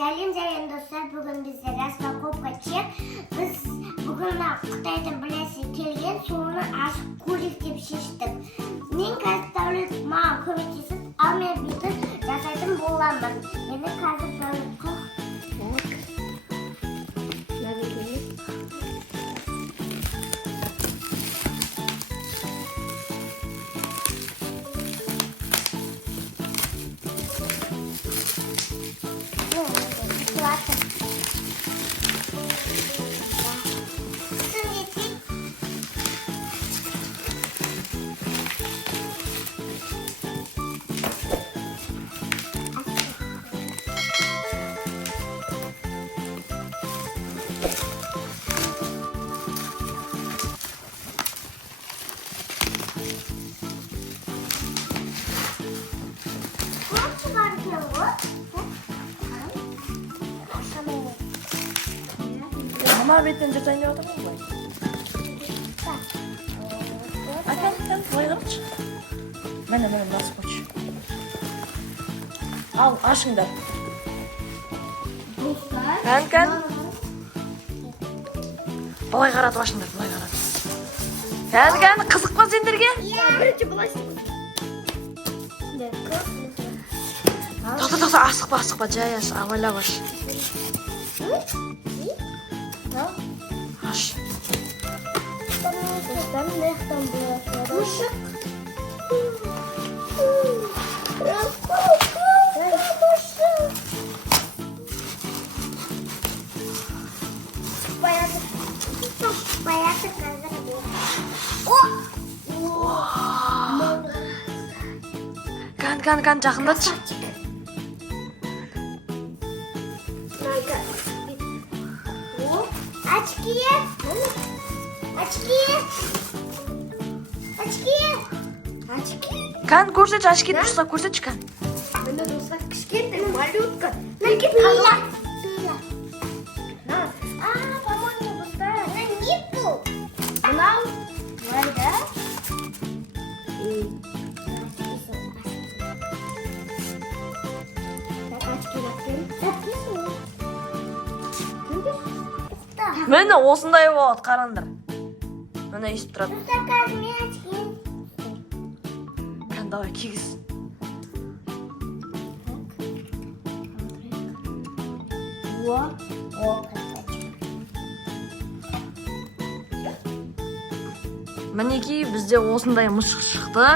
Сәлем достар, бүгін бізде распаковка чек. Біз бүгін Қытайдан білесі келген, соны ашып көрейік деп шештік. Мен қазір Дәулет маған көмектесіп, ал мен бүйтіп жасайтын боламын. Енді қазір Дәулетке Mama beten жасайын деп отырмын ғой. Әкән, былай қарашы. Міне басып қойшы. Ал, ашыңдар. Кән. Былай қаратып ашыңдар, былай қаратып. Кән, қызық па сендерге? Бірінші бұлайсың. Тоқта, асықпа, жай аш, авайлап аш. Аш. Мушық. Баяғы қазір Кән, жақындатшы. Очки. Кән, көрсетші, ашки дұрыста көрсетші, кән. Мені достар кішкентай малютка. Пила. По-моему, достар. Не бұл. Мынау. Былай да. Мені осындай болады, қараңдар. Мені естіп тұрады. Кән, давай, кигіз. Мінеки бізде осындай мұшық шықты.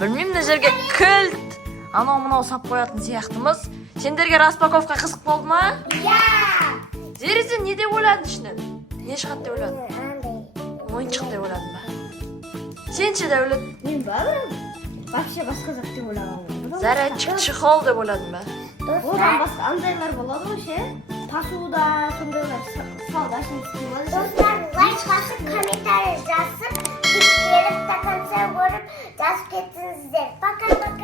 Білмеймін, мына жерге кілт. Анау-мынау сап қоятын сияқтымыз. Сендерге распаковка қызық болды ма? Зересі не деп ойладың ішінен? Не шығады деп ойладың? Ойыншық деп ойладың ба? Сен ше Дәулет? Мен бәрі вообще басқа зат деп ойлағанмын. Зарядчик чехол деп ойладың ба? Одан басқа андайлар болады ғой ше. Тасуда сондайлар салда істейміз. Достар, лайк басып, комментарий жазып, келіп до конца көріп жазып кетсіңіздер. Пока-пока.